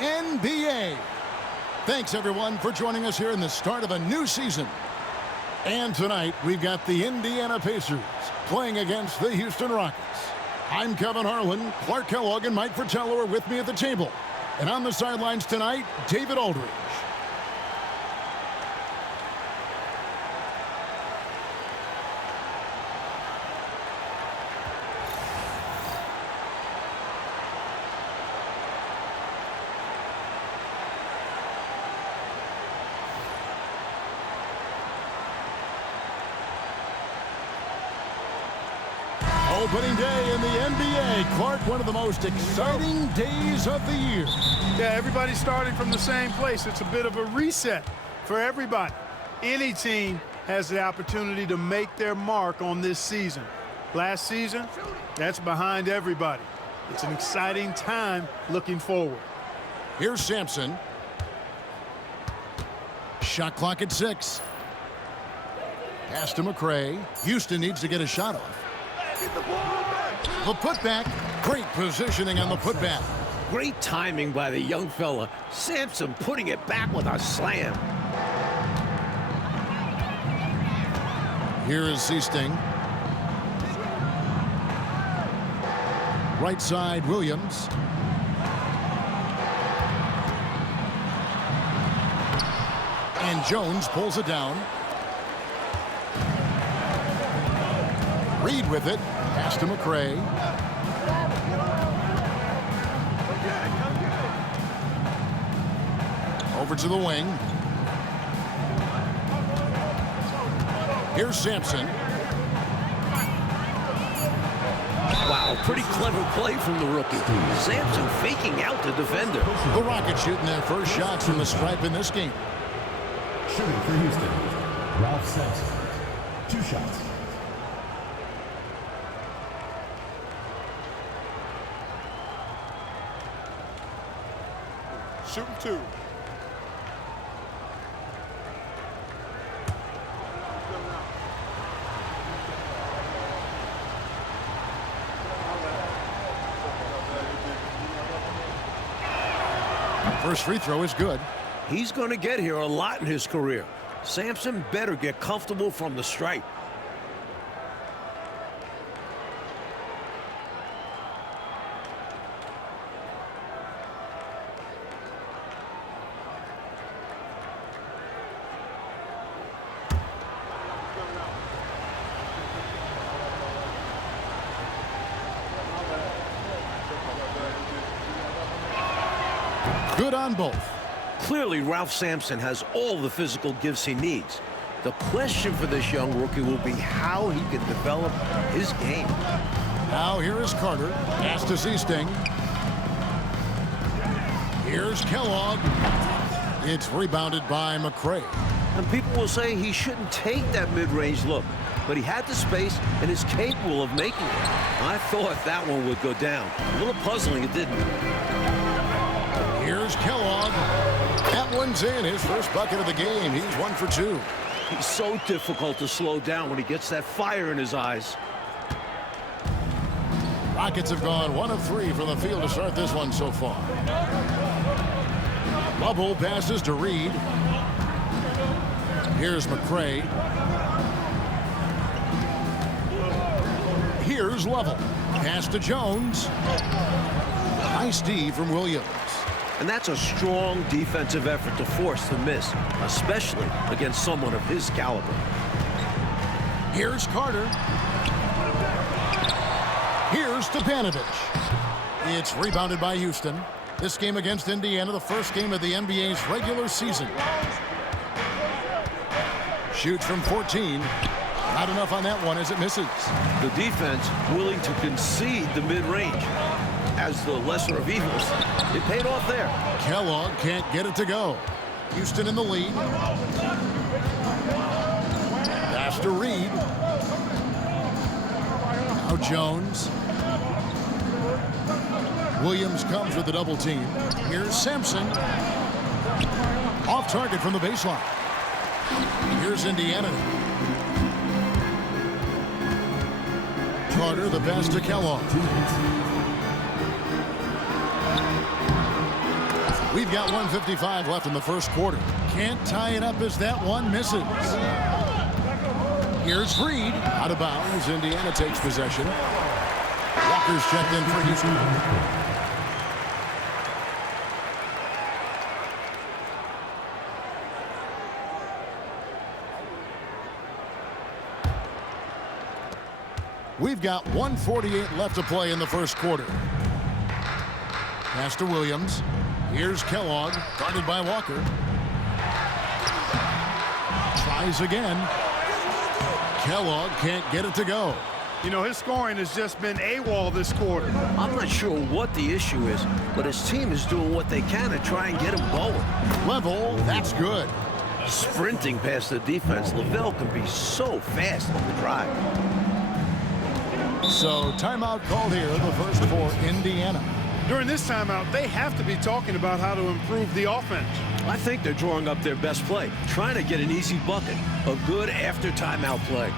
NBA. Thanks, everyone, for joining us here in the start of a new season. And tonight, we've got the Indiana Pacers playing against the Houston Rockets. I'm Kevin Harlan. Clark Kellogg and Mike Fratello are with me at the table. And on the sidelines tonight, David Aldridge. Opening day in the NBA. Clark, one of the most exciting days of the year. Yeah, everybody's starting from the same place. It's a bit of a reset for everybody. Any team has the opportunity to make their mark on this season. Last season, that's behind everybody. It's an exciting time looking forward. Here's Sampson. Shot clock at 6. Pass to McRae. Houston needs to get a shot off. The putback. Great positioning on the putback. Great timing by the young fella. Sampson putting it back with a slam. Here is Seasting. Right side, Williams. And Jones pulls it down. Reed with it. Pass to McRae. Over to the wing. Here's Sampson. Wow, pretty clever play from the rookie. Sampson faking out the defender. The Rockets shooting their first shots from the stripe in this game. Shooting for Houston, Ralph Sampson. 2 shots. Shooting 2. First free throw is good. He's going to get here a lot in his career. Sampson better get comfortable from the stripe. Good on both. Clearly, Ralph Sampson has all the physical gifts he needs. The question for this young rookie will be how he can develop his game. Now here is Carter. Pass to Seasting. Here's Kellogg. It's rebounded by McRae. And people will say he shouldn't take that mid-range look, but he had the space and is capable of making it. I thought that one would go down. A little puzzling, it didn't. Here's Kellogg. That one's in. His first bucket of the game. He's 1 for 2. He's so difficult to slow down when he gets that fire in his eyes. Rockets have gone 1 of 3 from the field to start this one so far. Bubble passes to Reed. Here's McRae. Here's Lovell. Pass to Jones. Nice D from Williams. And that's a strong defensive effort to force the miss, especially against someone of his caliber. Here's Carter. Here's Stepanovic. It's rebounded by Houston. This game against Indiana, the first game of the NBA's regular season. Shoots from 14. Not enough on that one as it misses. The defense willing to concede the mid-range as the lesser of evils. It paid off there. Kellogg can't get it to go. Houston in the lead. Pass to Reed. Now Jones. Williams comes with the double team. Here's Sampson. Off target from the baseline. Here's Indiana. Carter, the pass to Kellogg. We've got 1:55 left in the first quarter. Can't tie it up as that one misses. Here's Reed. Out of bounds. Indiana takes possession. Walker's checked in for Houston. We've got 1:48 left to play in the first quarter. Pass to Williams. Here's Kellogg, guarded by Walker. Tries again. Kellogg can't get it to go. You know, his scoring has just been AWOL this quarter. I'm not sure what the issue is, but his team is doing what they can to try and get him going. Level, that's good. Sprinting past the defense, Lavelle can be so fast on the drive. So, timeout called here, the first for Indiana. During this timeout, they have to be talking about how to improve the offense. I think they're drawing up their best play, trying to get an easy bucket, a good after timeout play.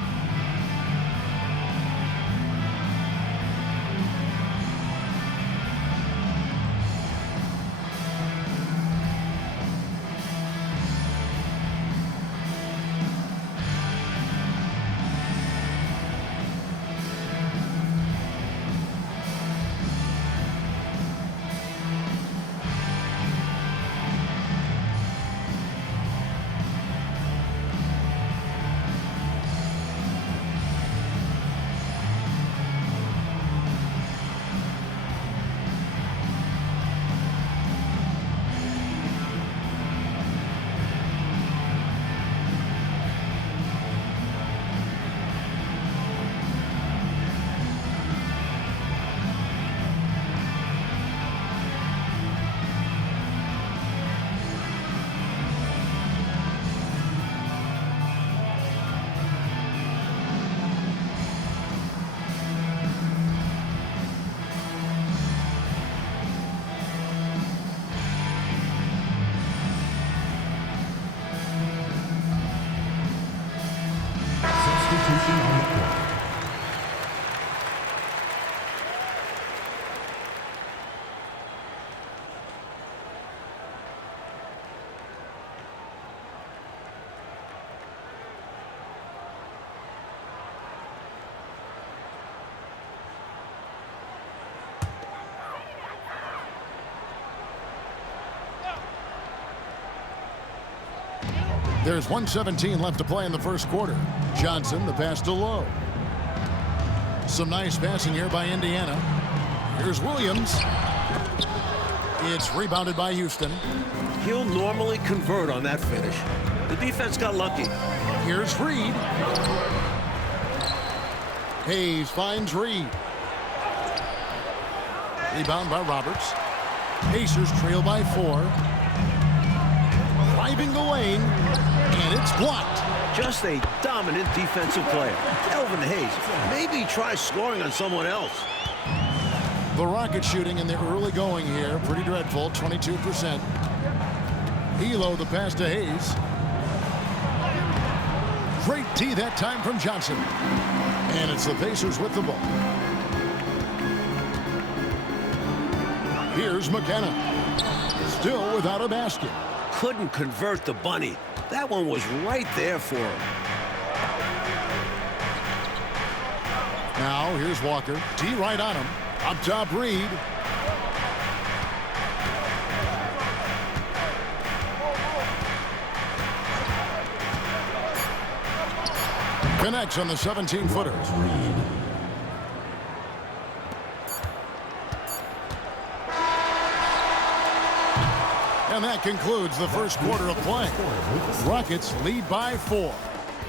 There's 1:17 left to play in the first quarter. Johnson, the pass to Lowe. Some nice passing here by Indiana. Here's Williams. It's rebounded by Houston. He'll normally convert on that finish. The defense got lucky. Here's Reed. Hayes finds Reed. Rebound by Roberts. Pacers trail by 4. Driving the lane, and it's blocked. Just a dominant defensive player. Elvin Hayes, maybe try scoring on someone else. The Rockets shooting in the early going here, pretty dreadful, 22%. Hilo, the pass to Hayes. Great tee that time from Johnson. And it's the Pacers with the ball. Here's McKenna. Still without a basket. Couldn't convert the bunny. That one was right there for him. Now here's Walker. Tee right on him. Up top, Reed. Connects on the 17-footer. And that concludes the first quarter of play. Rockets lead by 4.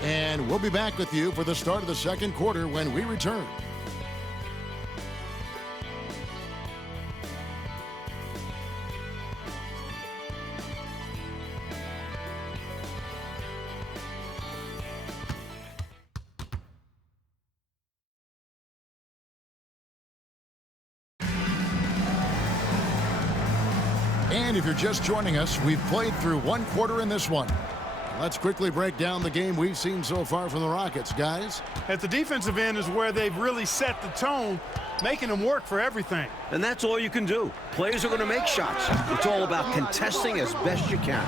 And we'll be back with you for the start of the second quarter when we return. And if you're just joining us, we've played through one quarter in this one. Let's quickly break down the game we've seen so far from the Rockets, guys. At the defensive end is where they've really set the tone. making them work for everything. And that's all you can do. Players are going to make shots. It's all about contesting as best you can.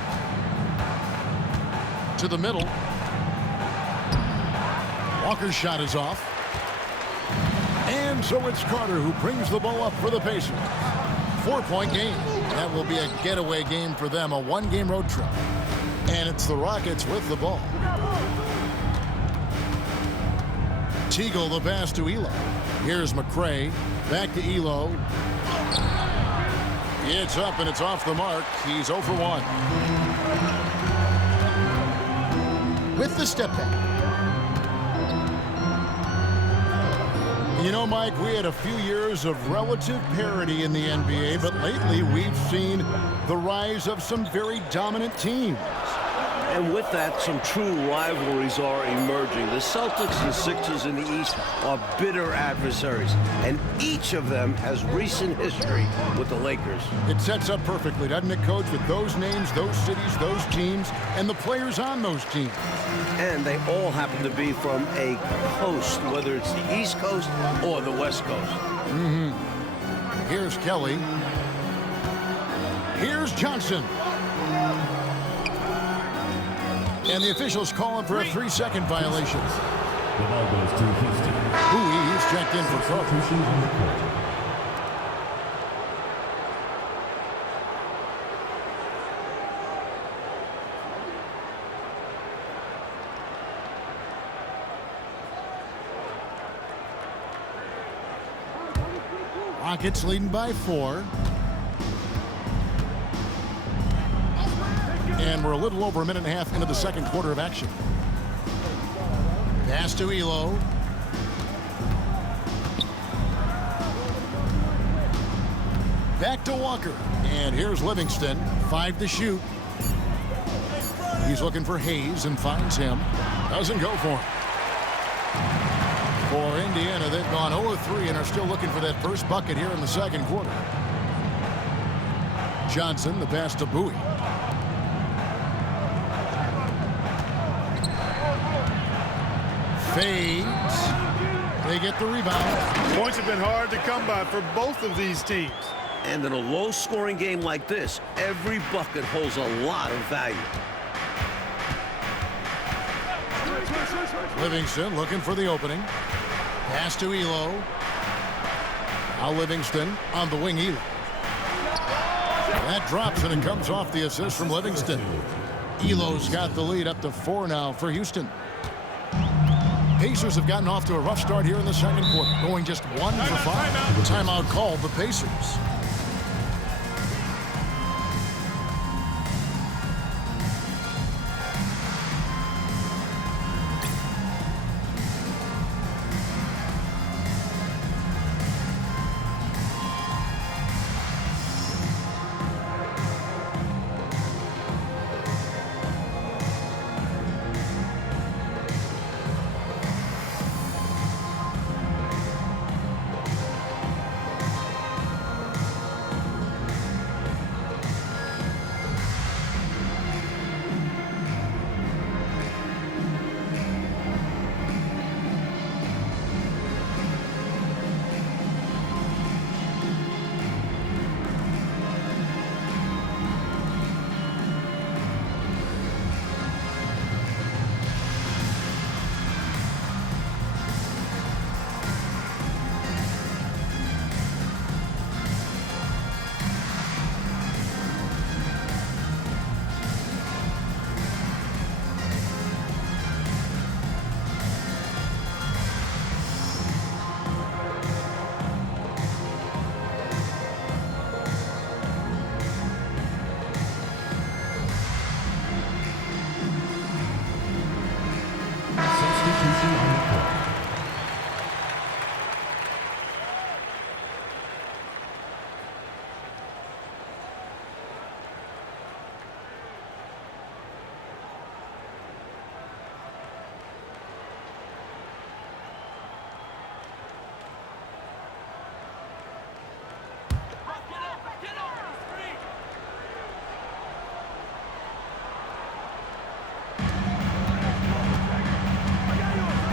To the middle. Walker's shot is off. And so it's Carter who brings the ball up for the Pacers. 4-point game. That will be a getaway game for them, a one-game road trip. And it's the Rockets with the ball. Teagle the pass to Elo. Here's McRae. Back to Elo. It's up and it's off the mark. He's 0 for 1. With the step back. You know, Mike, we had a few years of relative parity in the NBA, but lately we've seen the rise of some very dominant teams. And with that, some true rivalries are emerging. The Celtics and Sixers in the East are bitter adversaries, and each of them has recent history with the Lakers. It sets up perfectly, doesn't it, Coach, with those names, those cities, those teams, and the players on those teams. And they all happen to be from a coast, whether it's the East Coast or the West Coast. Here's Kelly. Here's Johnson. And the officials calling for a 3-second violation. The ball goes to Houston. Bowie is checked in for trouble. Substitution on the court. Rockets leading by 4. And we're a little over a minute and a half into the second quarter of action. Pass to Elo. Back to Walker. And here's Livingston. 5 to shoot. He's looking for Hayes and finds him. Doesn't go for him. For Indiana, they've gone 0-3 and are still looking for that first bucket here in the second quarter. Johnson, the pass to Bowie. Fades. They get the rebound. Points have been hard to come by for both of these teams. And in a low-scoring game like this, every bucket holds a lot of value. Livingston looking for the opening. Pass to Elo. Now Livingston on the wing. Elo. That drops and it comes off the assist from Livingston. Elo's got the lead up to 4 now for Houston. Pacers have gotten off to a rough start here in the second quarter, going just 1 for 5. Timeout called the Pacers.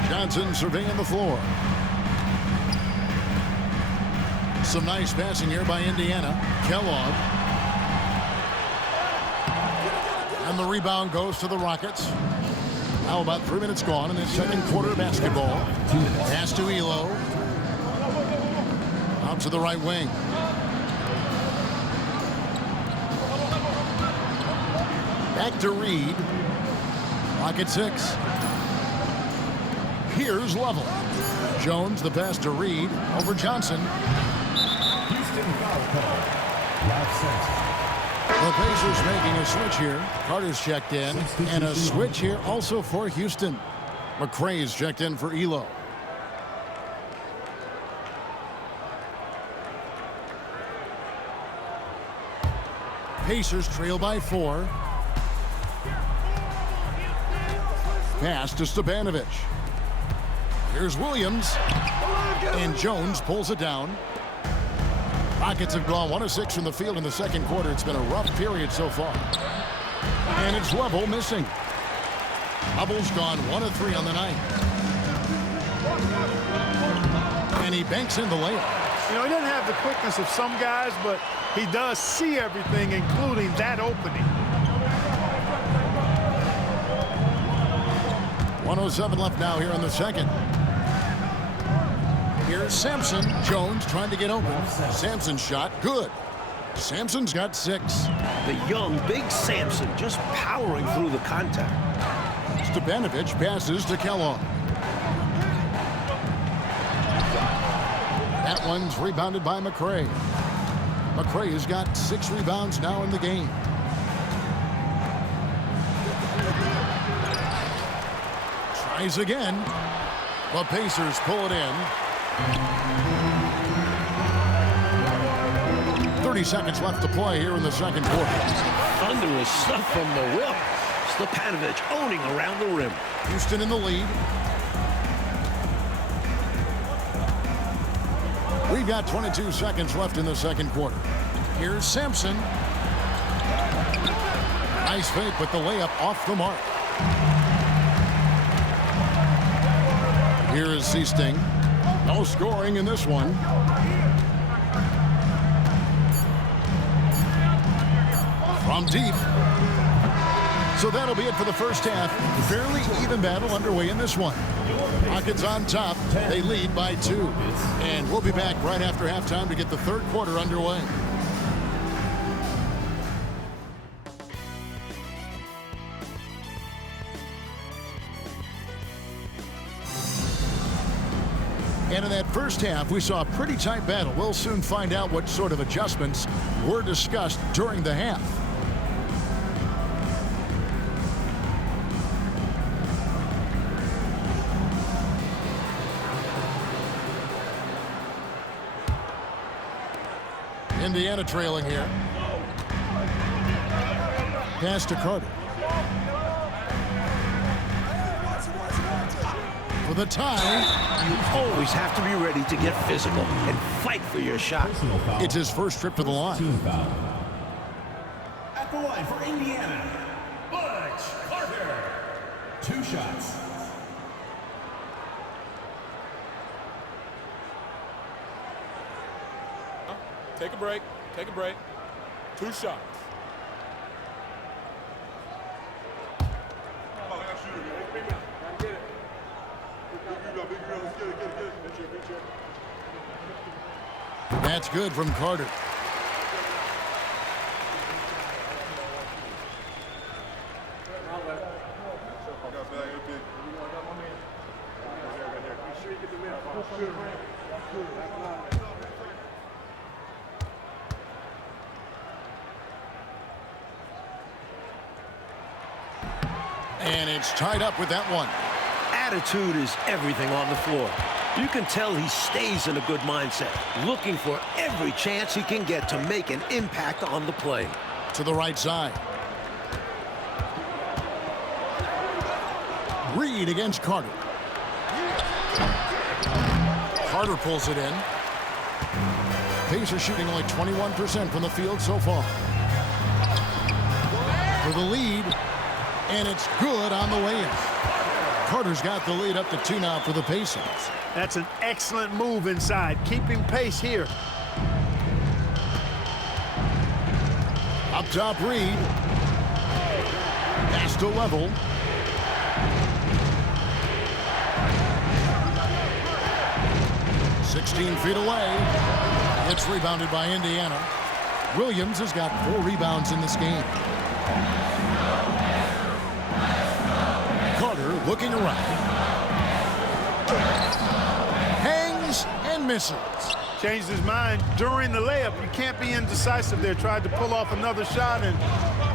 Johnson surveying the floor. Some nice passing here by Indiana. Kellogg. And the rebound goes to the Rockets. Now about 3 minutes gone in this second quarter of basketball. Pass to Elo. Out to the right wing. Back to Reed. Rocket 6. Here's Level. Jones, the pass to Reed. Over Johnson. Houston foul call. Ralph Sampson. The Pacers making a switch here. Carter's checked in. And a switch here also for Houston. McRae's checked in for Elo. Pacers trail by 4. Pass to Stepanovic. Here's Williams. And Jones pulls it down. Rockets have gone 1 of 6 from the field in the second quarter. It's been a rough period so far. And it's Level missing. Hubble's gone 1 of 3 on the night. And he banks in the layup. You know, he doesn't have the quickness of some guys, but he does see everything, including that opening. 1:07 left now here in the second. Here's Sampson. Jones trying to get open. Sampson's shot, good. Sampson's got 6. The young, big Sampson just powering through the contact. Stepanovic passes to Kellogg. That one's rebounded by McRae. McRae has got 6 rebounds now in the game. Tries again. The Pacers pull it in. 30 seconds left to play here in the second quarter. Thunderous stuff from the whip. Stepanovic owning around the rim. Houston in the lead. We've got 22 seconds left in the second quarter. Here's Sampson. Nice fake, but the layup off the mark. Here is Seasting. No scoring in this one. From deep. So that'll be it for the first half. Fairly even battle underway in this one. Rockets on top. They lead by 2. And we'll be back right after halftime to get the third quarter underway. And in that first half, we saw a pretty tight battle. We'll soon find out what sort of adjustments were discussed during the half. Indiana trailing here. Pass to Carter. For the tie. You always have to be ready to get physical and fight for your shot. It's his first trip to the line. Team foul. At the line for Indiana, Butch Carter. 2 shots. Take a break. Take a break. 2 shots. That's good from Carter. And it's tied up with that one. Attitude is everything on the floor. You can tell he stays in a good mindset, looking for every chance he can get to make an impact on the play. To the right side. Reed against Carter. Carter pulls it in. Pacers shooting only 21% from the field so far. For the lead, and it's good on the way in. Carter's got the lead up to 2 now for the Pacers. That's an excellent move inside, keeping pace here. Up top, Reed. Pass to Level. "16 feet away. It's rebounded by Indiana. Williams has got 4 rebounds in this game. Carter looking around. Hangs and misses. Changed his mind during the layup. You can't be indecisive there. Tried to pull off another shot and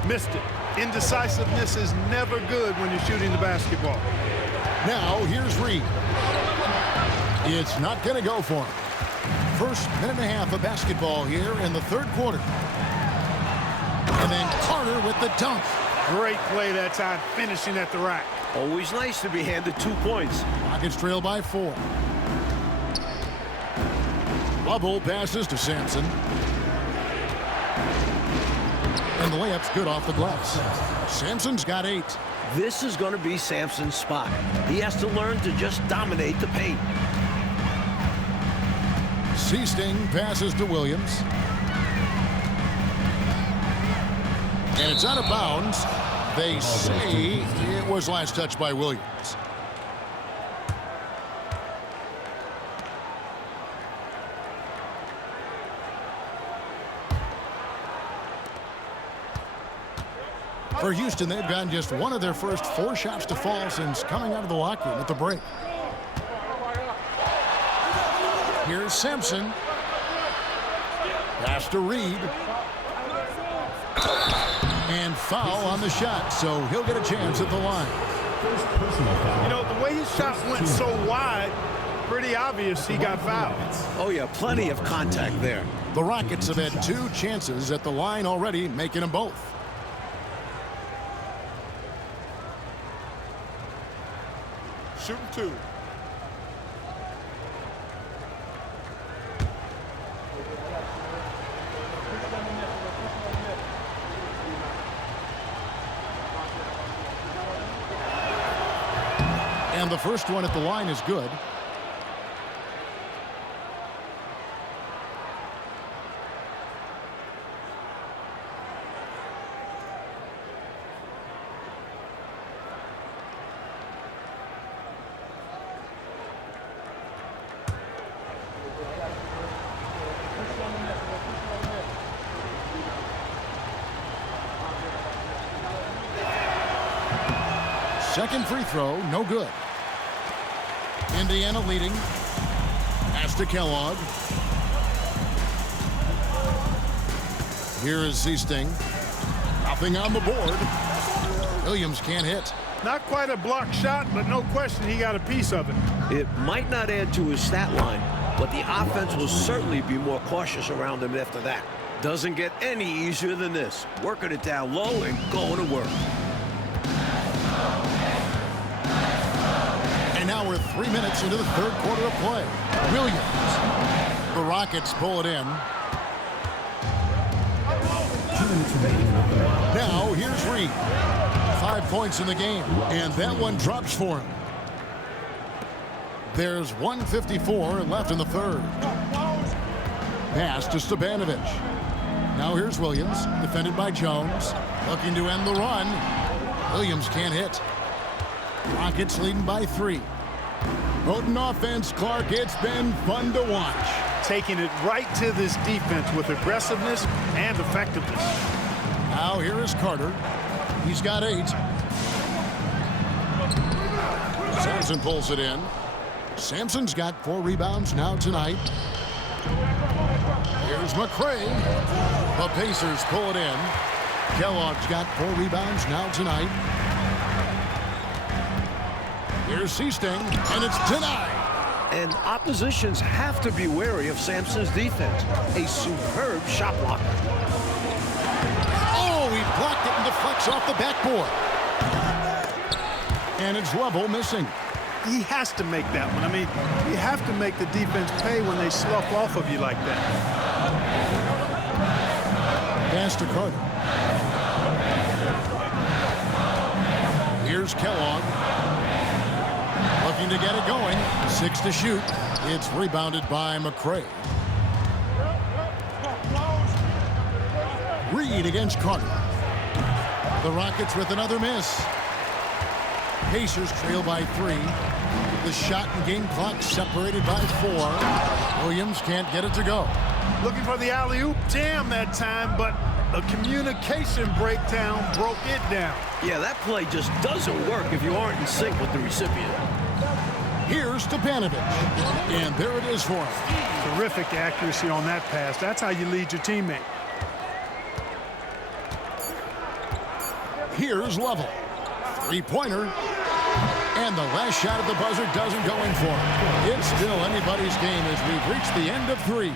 missed it. Indecisiveness is never good when you're shooting the basketball. Now here's Reed. It's not going to go for him. First minute and a half of basketball here in the third quarter. And then Carter with the dunk. Great play that time, finishing at the rack. Always nice to be handed 2 points. Rockets trail by 4. Bubble passes to Sampson. And the layup's good off the gloves. Sampson's got 8. This is going to be Sampson's spot. He has to learn to just dominate the paint. Seasting passes to Williams. And it's out of bounds. They say it was last touched by Williams. For Houston, they've gotten just one of their first 4 shots to fall since coming out of the locker room at the break. Here's Sampson. Pass to Reed. And foul on the shot, so he'll get a chance at the line. You know, the way his shot went so wide, pretty obvious he got fouled. Oh, yeah, plenty of contact there. The Rockets have had 2 chances at the line already, making them both. Shooting 2. And the first one at the line is good. Second free throw, no good. Indiana leading. Pass to Kellogg. Here is Seasting. Nothing on the board. Williams can't hit. Not quite a blocked shot, but no question he got a piece of it. It might not add to his stat line, but the offense will certainly be more cautious around him after that. Doesn't get any easier than this. Working it down low and going to work. And now we're 3 minutes into the third quarter of play. Williams. The Rockets pull it in. Now here's Reed. 5 points in the game, and that one drops for him. There's 1:54 left in the third. Pass to Stepanovic. Now here's Williams, defended by Jones. Looking to end the run. Williams can't hit. Rockets leading by 3. Potent offense, Clark. It's been fun to watch. Taking it right to this defense with aggressiveness and effectiveness. Now here is Carter. He's got 8. Sampson pulls it in. Sampson's got 4 rebounds now tonight. Here's McCray. The Pacers pull it in. Kellogg's got 4 rebounds now tonight. Here's Seasting, and it's denied. And oppositions have to be wary of Sampson's defense. A superb shot blocker. Oh, he blocked it and deflects off the backboard. And it's Level missing. He has to make that one. I mean, you have to make the defense pay when they slough off of you like that. Pass to Carter. Here's Kellogg. Looking to get it going. 6 to shoot. It's rebounded by McCray. Reed. Reed against Carter. The Rockets with another miss. Pacers trail by 3. The shot and game clock separated by 4. Williams can't get it to go. Looking for the alley-oop jam that time, but a communication breakdown broke it down. Yeah, that play just doesn't work if you aren't in sync with the recipient. Here's Stepanovic. And there it is for him. Terrific accuracy on that pass. That's how you lead your teammate. Here's Lovell. Three-pointer. And the last shot at the buzzer doesn't go in for him. It's still anybody's game as we've reached the end of 3.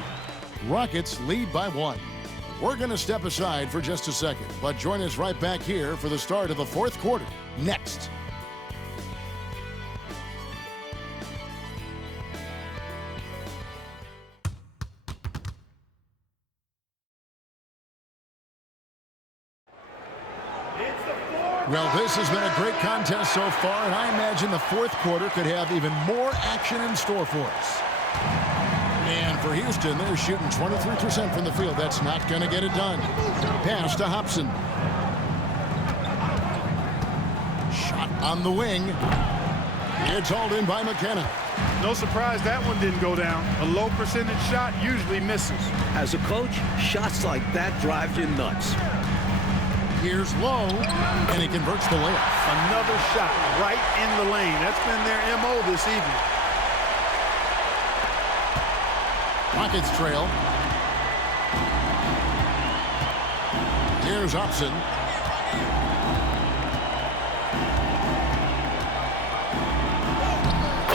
Rockets lead by 1. We're going to step aside for just a second, but join us right back here for the start of the 4th quarter. Next. Well, this has been a great contest so far, and I imagine the 4th quarter could have even more action in store for us. And for Houston, they're shooting 23% from the field. That's not going to get it done. Pass to Hobson. Shot on the wing. It's hauled in by McKenna. No surprise that one didn't go down. A low percentage shot usually misses. As a coach, shots like that drive you nuts. Here's Lowe, and he converts the layup. Another shot right in the lane. That's been their MO this evening. Rockets trail. Here's Hobson.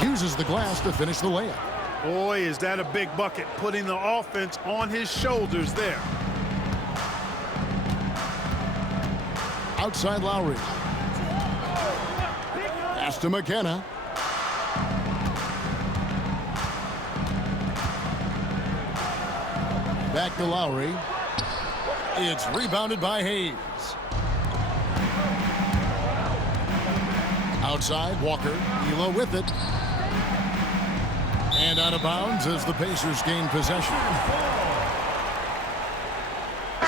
Uses the glass to finish the layup. Boy, is that a big bucket, putting the offense on his shoulders there. Outside Lowry. Pass to McKenna. Back to Lowry. It's rebounded by Hayes. Outside, Walker. Elo with it. And out of bounds as the Pacers gain possession.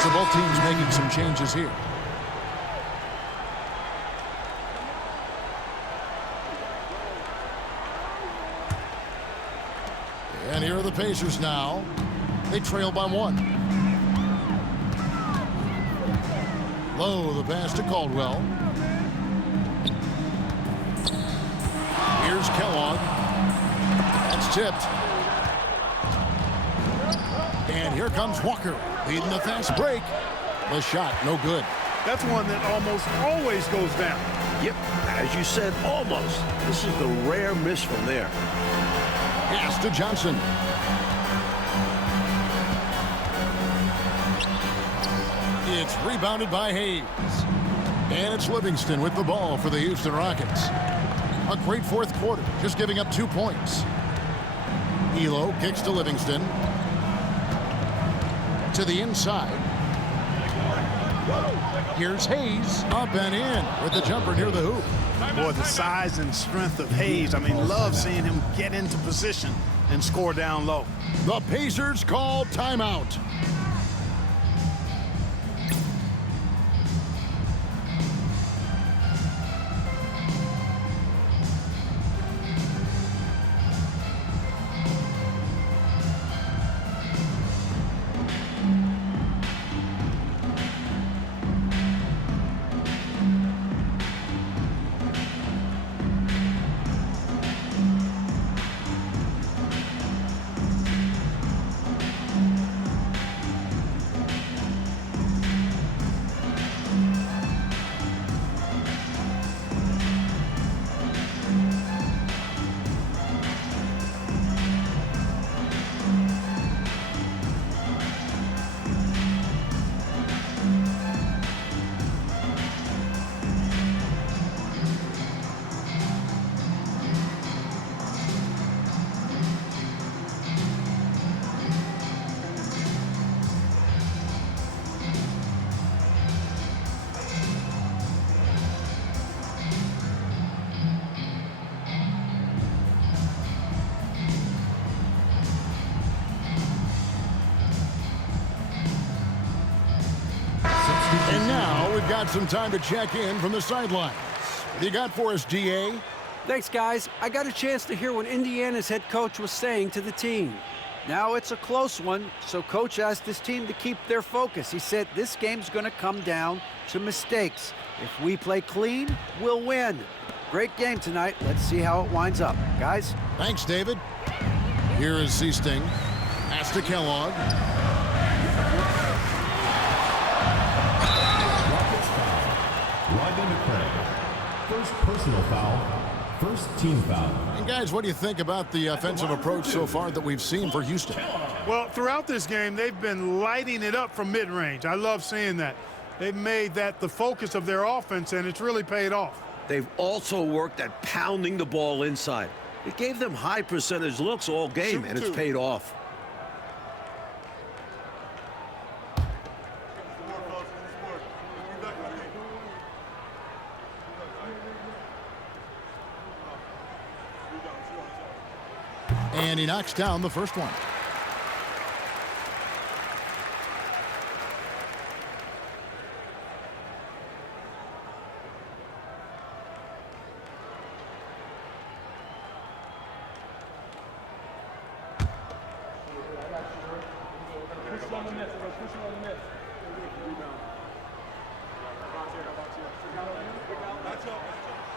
So both teams making some changes here. And here are the Pacers now. They trail by 1. Low, the pass to Caldwell. Here's Kellogg. That's tipped. And here comes Walker, leading the fast break. The shot, no good. That's one that almost always goes down. Yep, as you said, almost. This is the rare miss from there. Pass to Johnson. It's rebounded by Hayes. And it's Livingston with the ball for the Houston Rockets. A great 4th quarter, just giving up 2 points. Elo kicks to Livingston. To the inside. Here's Hayes, up and in with the jumper near the hoop. Boy, the size and strength of Hayes. I mean, love seeing him get into position and score down low. The Pacers call timeout. got some time to check in from the sidelines. What you got for us, DA? Thanks, guys. I got a chance to hear what Indiana's head coach was saying to the team. Now it's a close one, so coach asked his team to keep their focus. He said this game's going to come down to mistakes. If we play clean, we'll win. Great game tonight. Let's see how it winds up. Guys? Thanks, David. Here is Seasting. Pass to Kellogg. First personal foul, first team foul. And guys, what do you think about the offensive approach so far that we've seen for Houston? Well, throughout this game, they've been lighting it up from mid-range. I love seeing that. They've made that the focus of their offense, and it's really paid off. They've also worked at pounding the ball inside. It gave them high percentage looks all game, and it's paid off. And he knocks down the first one.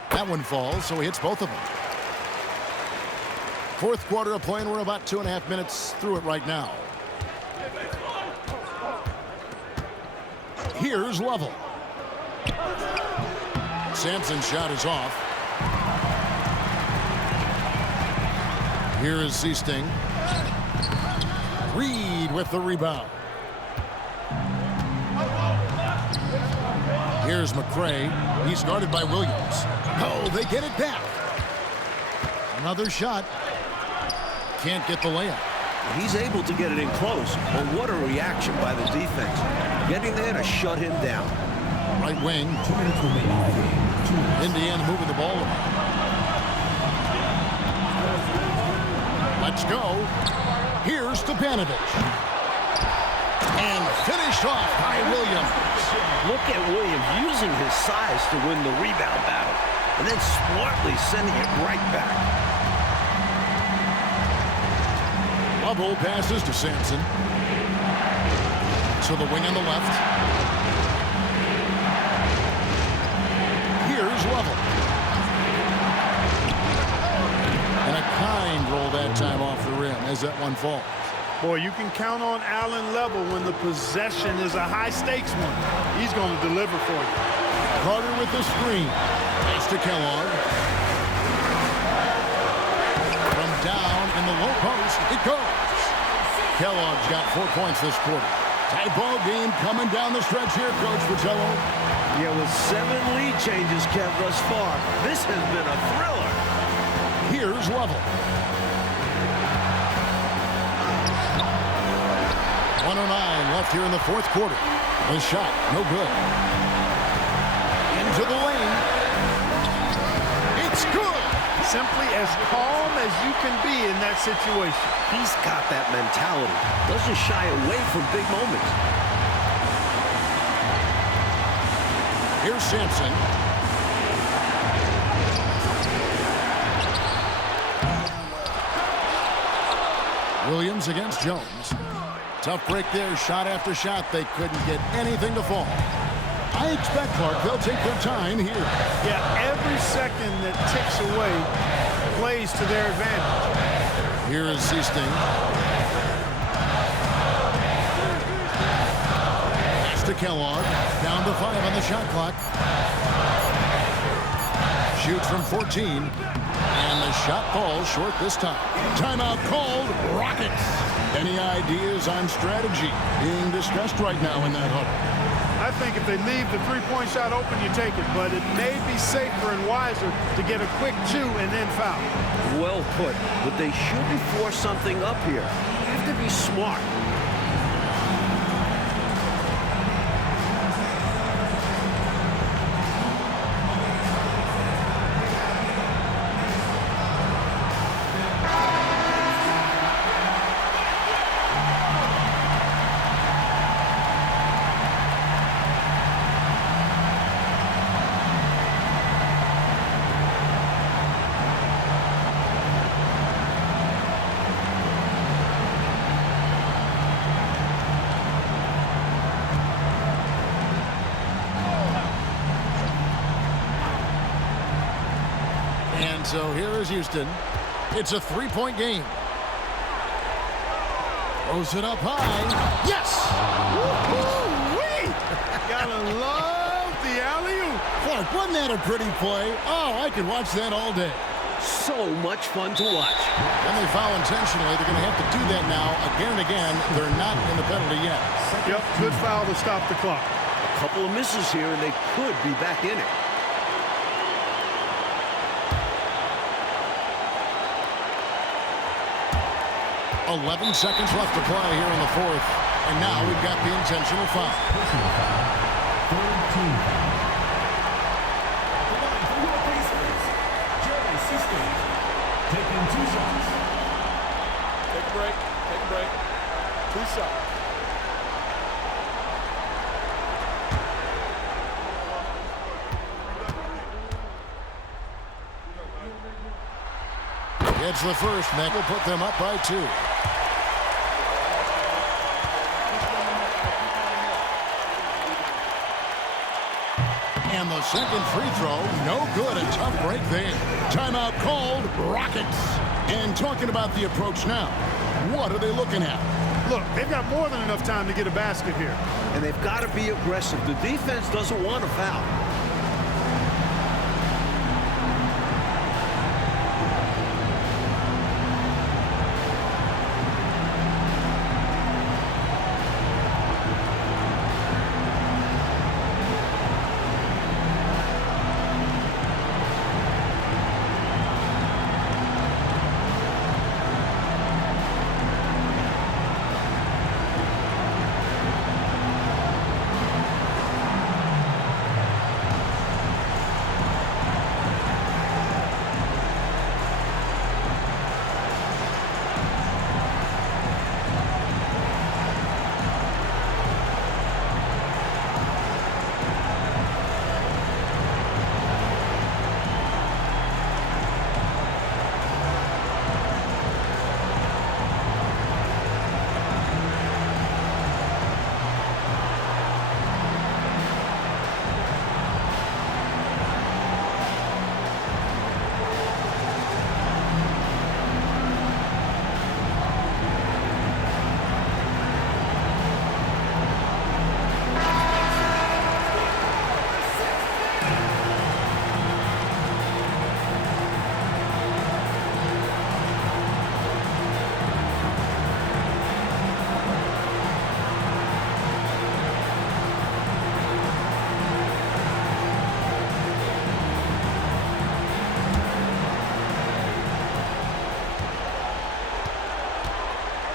That one falls, so he hits both of them. Fourth quarter of play, and we're about 2.5 minutes through it right now. Here's Lovell. Sampson's shot is off. Here is Seasting. Reed with the rebound. Here's McCray. He's guarded by Williams. Oh, they get it back. Another shot. Can't get the layup. He's able to get it in close, but what a reaction by the defense. Getting there to shut him down. Right wing. 2 minutes remaining. Indiana moving the ball around. Let's go. Here's Stepanovic. And finished off by Williams. Look at Williams using his size to win the rebound battle, and then smartly sending it right back. Lovell passes to Sampson. To the wing on the left. Here's Lovell. And a kind roll that time off the rim as that one falls. Boy, you can count on Allen Lovell when the possession is a high-stakes one. He's going to deliver for you. Carter with the screen. Pass to Kellogg. From down in the low post, it goes. Kellogg's got 4 points this quarter. Tight ball game coming down the stretch here, Coach Vitello. Yeah, with 7 lead changes, Kev, thus far, this has been a thriller. Here's Lovell. 1:09 left here in the fourth quarter. The shot, no good. Into the lane. It's good. Simply as calm as you can be in that situation. He's got that mentality. Doesn't shy away from big moments. Here's Sampson. Williams against Jones. Tough break there, shot after shot. They couldn't get anything to fall. I expect, Clark, they'll take their time here. Yeah, every second that ticks away plays to their advantage. Here is Seasting. Pass to Kellogg. Down to 5 on the shot clock. Shoots from 14. And the shot falls short this time. Timeout called. Rockets. Any ideas on strategy being discussed right now in that huddle? I think if they leave the three-point shot open, you take it. But it may be safer and wiser to get a quick 2 and then foul. Well put, but they shouldn't force something up here. They have to be smart. And so here is Houston. It's a three-point game. Throws it up high. Yes! Woo-hoo-wee! Gotta love the alley-oop. Clark, wasn't that a pretty play? Oh, I could watch that all day. So much fun to watch. And they foul intentionally. They're going to have to do that now again and again. They're not in the penalty yet. Yep, good foul to stop the clock. A couple of misses here, and they could be back in it. .11 seconds left to play here in the fourth. And now we've got the intentional foul. Taking 2 shots. Take a break. Take a break. 2 shots. It's the first. That will put them up by 2. And the second free throw, no good. A tough break there. Timeout called, Rockets. And talking about the approach now, what are they looking at? Look, they've got more than enough time to get a basket here. And they've got to be aggressive. The defense doesn't want a foul.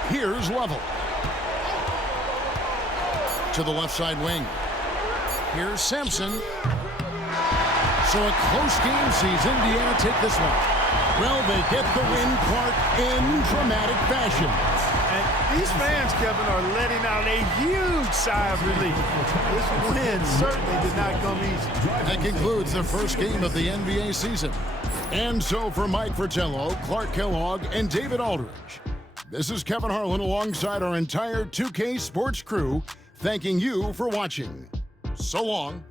Here's Level. To the left side wing. Here's Sampson. So a close game sees Indiana take this one. Well, they get the win, Clark, in dramatic fashion. And these fans, Kevin, are letting out a huge sigh of relief. This win certainly did not come easy. That concludes the first game of the NBA season. And so for Mike Fratello, Clark Kellogg, and David Aldridge, this is Kevin Harlan alongside our entire 2K Sports crew, thanking you for watching. So long.